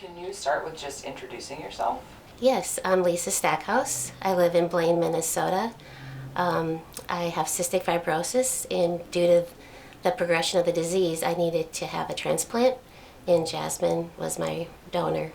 Can you start with just introducing yourself? Yes, I'm Lisa Stackhouse. I live in Blaine, Minnesota. I have cystic fibrosis, and due to the progression of the disease, I needed to have a transplant, and Jasmine was my donor.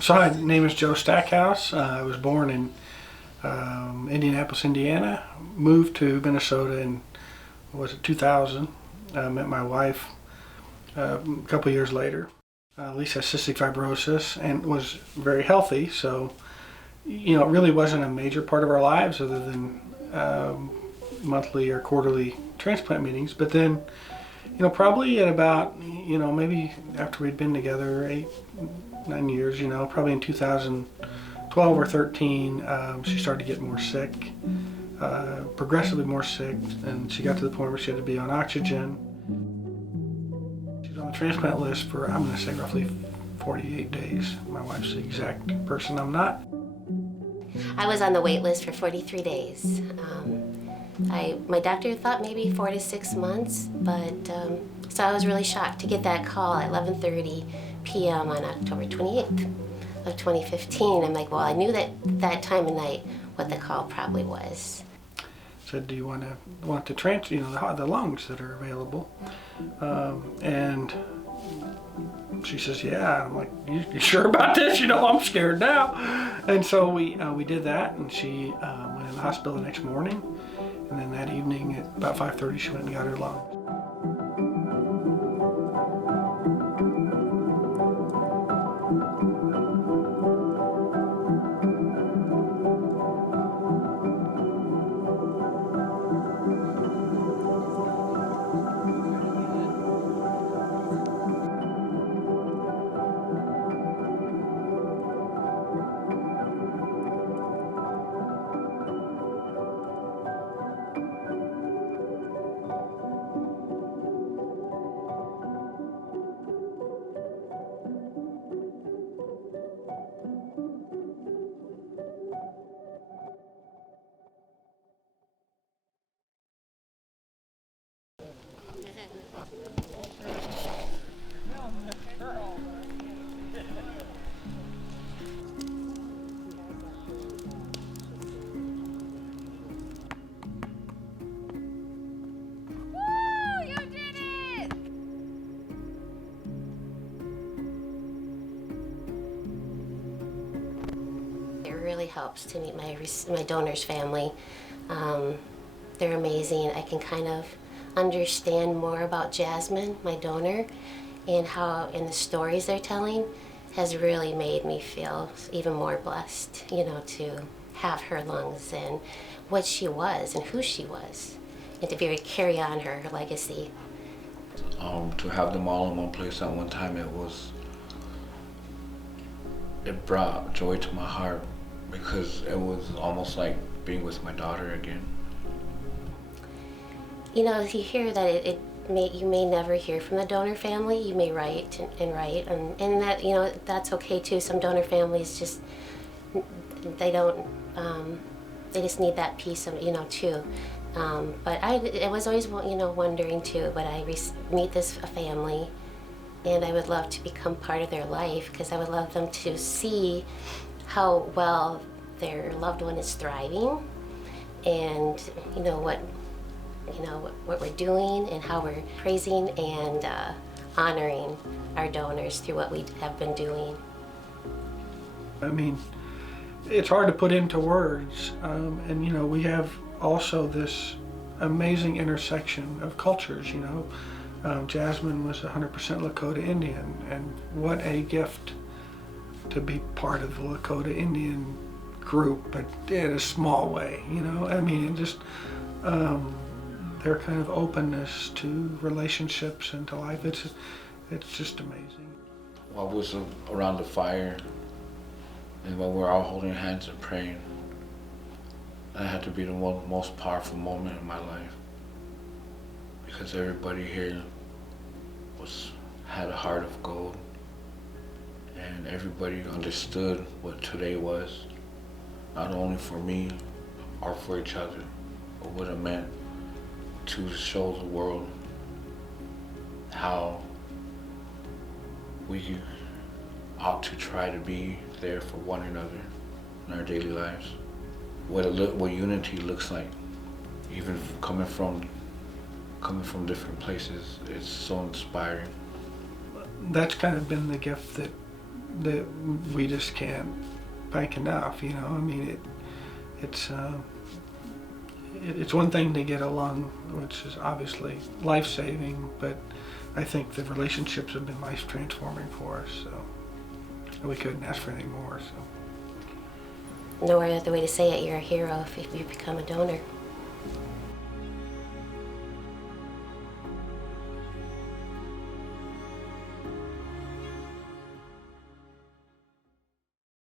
So my name is Joe Stackhouse. I was born in Indianapolis, Indiana. Moved to Minnesota in, 2000. Met my wife a couple years later. Lisa has cystic fibrosis and was very healthy, so it really wasn't a major part of our lives other than monthly or quarterly transplant meetings. But then, probably at about, maybe after we'd been together 8-9 years, probably in 2012 or 13, she started to get more sick, progressively more sick, and she got to the point where she had to be on oxygen. She was on the transplant list for, I'm going to say, roughly 48 days. My wife's the exact person I'm not. I was on the wait list for 43 days. My doctor thought maybe 4 to 6 months, but so I was really shocked to get that call at 11:30 p.m. on October 28th of 2015. I'm like, well, I knew that time of night what the call probably was. Said, do you want to transfer, the lungs that are available? And she says, yeah. I'm like, you sure about this? I'm scared now. And so we did that, and she went in the hospital the next morning. And then that evening at about 5:30, she went and got her lungs. It really helps to meet my donor's family. They're amazing. I can kind of understand more about Jasmine, my donor, and the stories they're telling has really made me feel even more blessed, to have her lungs and what she was and who she was, and to carry on her legacy. To have them all in one place at one time, it brought joy to my heart because it was almost like being with my daughter again. If you hear that you may never hear from the donor family, you may write and write, and that that's okay too. Some donor families just they don't they just need that piece of too. But I was always wondering too. But I meet this family, and I would love to become part of their life because I would love them to see how well their loved one is thriving, and what we're doing and how we're praising and honoring our donors through what we have been doing. I mean, it's hard to put into words, and we have also this amazing intersection of cultures. Jasmine was 100% Lakota Indian, and what a gift to be part of the Lakota Indian group, but in a small way, just their kind of openness to relationships and to life, it's just amazing. I was around the fire, and while we're all holding hands and praying, That had to be the most powerful moment in my life, because everybody here had a heart of gold, and everybody understood what today was, not only for me or for each other, but what it meant to show the world how we ought to try to be there for one another in our daily lives. What unity looks like, even coming from different places, it's so inspiring. That's kind of been the gift that we just can't thank enough. You know, I mean, it's one thing to get along, which is obviously life-saving, but I think the relationships have been life-transforming for us. So we couldn't ask for anything more. So. No other way to say it, you're a hero if you become a donor.